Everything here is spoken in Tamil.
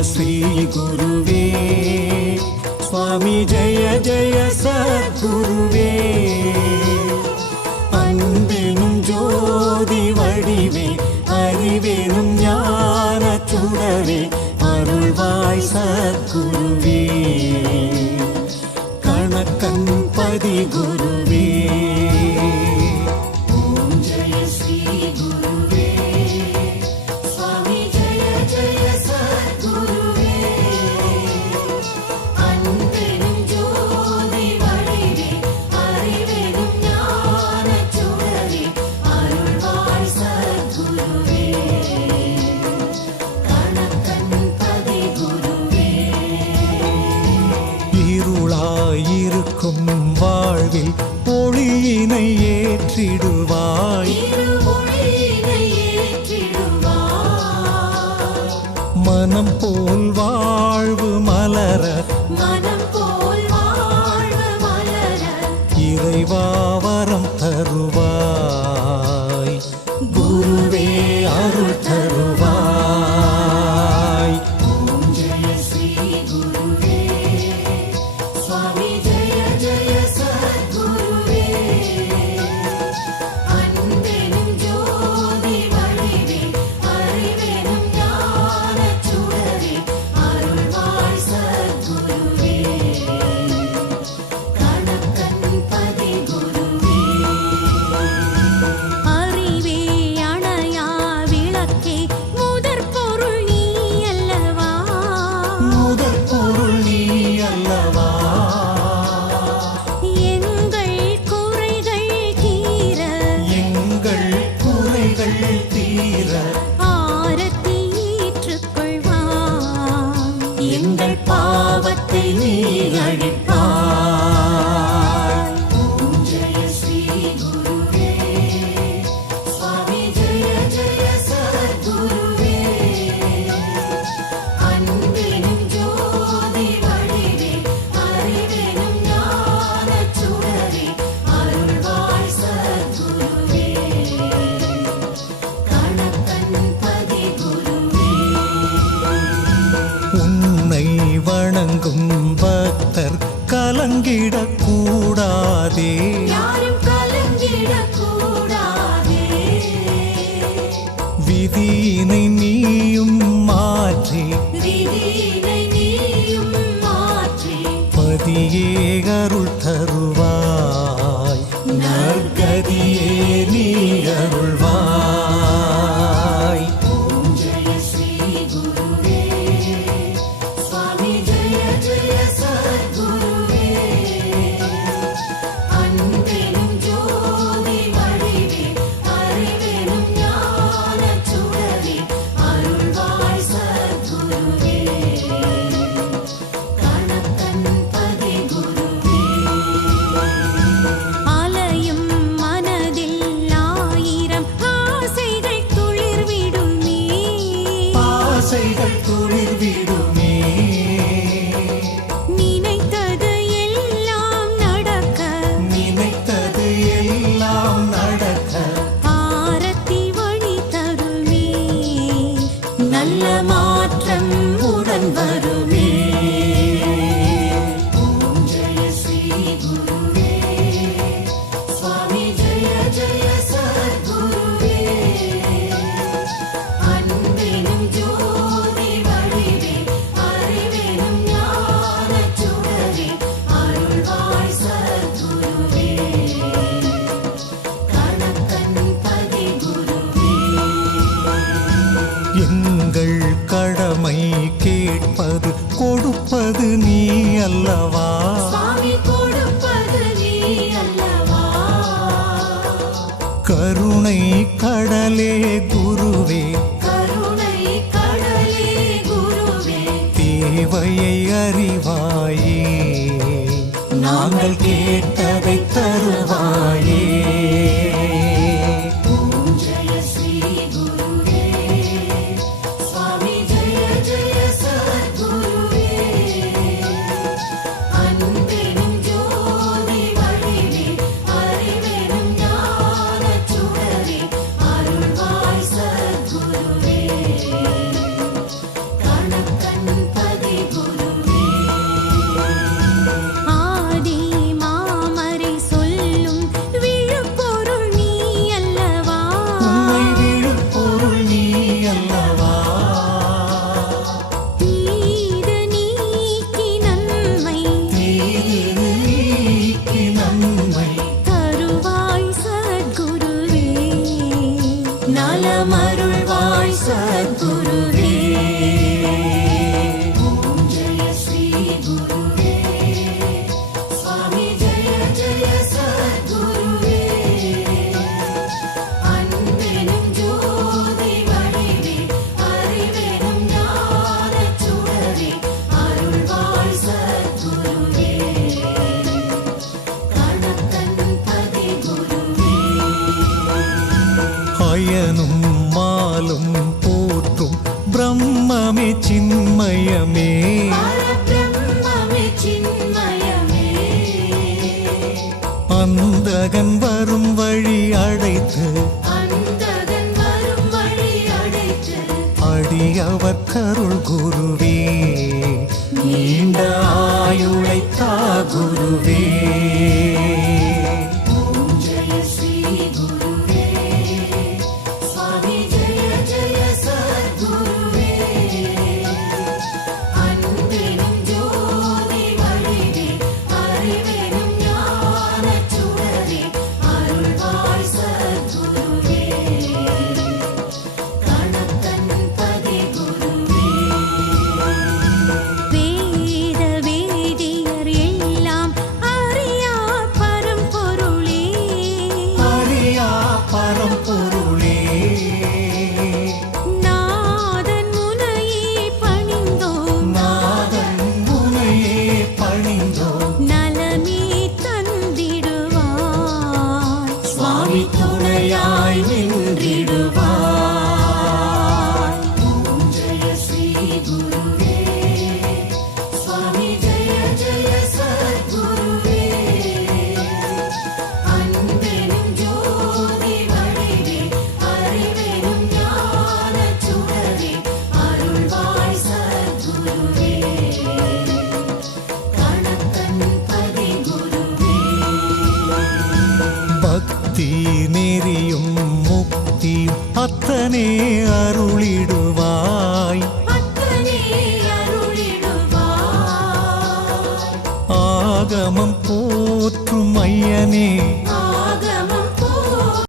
श्री गुरुवे स्वामी जय जय सद्गुरुवे அன்பெனும் ஜோதி வடிவே அறிவெனும் ஞான சுடரே அருள்வாய் சத்குருவே கணக்கன் பதி குருவே வாழ்வில் ஒளியினை ஏற்றிடுவாய் மனம் போல் வாழ்வு மலர இறைவா வரம் தருவாய் குருவே அருள் தருவாய் எங்கள் பாவத்தை நீ அழிப்பாய் ஜெய ஸ்ரீ குருவே சுவாமி ஜெய ஜெய சத்குருவே அன்பெனும் ஜோதி வடிவே அறிவெனும் ஞான சுடரே அருள்வாய் சத்குருவே கணக்கன் பதி குருவே வணங்கும் பக்தர் கலங்கிடக்கூடாதே விதியினை நீயும் மாற்றி பதியே அருள் தருவாய் நற்கதியே நீ அருள்வாய் துளிர்விடுமே நினைத்தது எல்லாம் நடக்க ஆரத்தி வழி தருமே நல்ல மாற்றம் உடன் வருமே ஜெய ஸ்ரீ குருவே சுவாமி ஜெய ஜெய சத்குருவே அன்பெனும் ஜோதி வடிவே அறிவெனும் ஞான சுடரே அருள்வாய் சத்குருவே கணக்கன் பதி குருவே எங்கள் கடமை கேட்பது கொடுப்பது நீ அல்லவா கருணை கடலே குருவே தேவையை அறிவாயே நாங்கள் கேட்டதை தருவாயே ஜெய ஸ்ரீ குருவே சுவாமி ஜெய ஜெய சத்குருவே அன்பெனும் ஜோதி வடிவே அறிவெனும் ஞான சுடரே அருள்வாய் சத்குருவே கணக்கன் பரபிரம்மமே சின்மயமே பரபிரம்மமே சின்மயமே அந்தகன் வரும் வழி அடைத்து அந்தகன் வரும் வழி அடைத்து அடியவர் கருள் குருவே நீண்ட ஆயுளைத்தா குருவே ஓம் ஜெய ஸ்ரீ குருவே சுவாமி ஜெய ஜெய சத்குருவே அன்பெனும் ஜோதி வடிவே அறிவெனும் ஞானச் சுடரே அருள்வாய் சத்குருவே கணக்கன் பதி குருவே வேத வேதியர் எல்லாம் அறியா பரம்பொருளே அறியா பரம்பொருளே நாதன் முனையே பணிந்தோம் நாதன் முனையே பணிந்தோம் நலமே தந்திடுவார் சுவாமி துணையாய் நின்றிடுவார் ஓம் ஜெய ஸ்ரீ குருவே சுவாமி ஜெய ஜெய சத்குருவே அன்பெனும் ஜோதி வடிவே அறிவெனும் ஞானச் சுடரே அருள்வாய் சத்குருவே கணக்கன் பதி குருவே பக்தி நெறியும் முக்தியும் அத்தனே அருளிடுவாய் அத்தனே அருளிடுவாய் ஆகமம் போற்றும் ஐயனே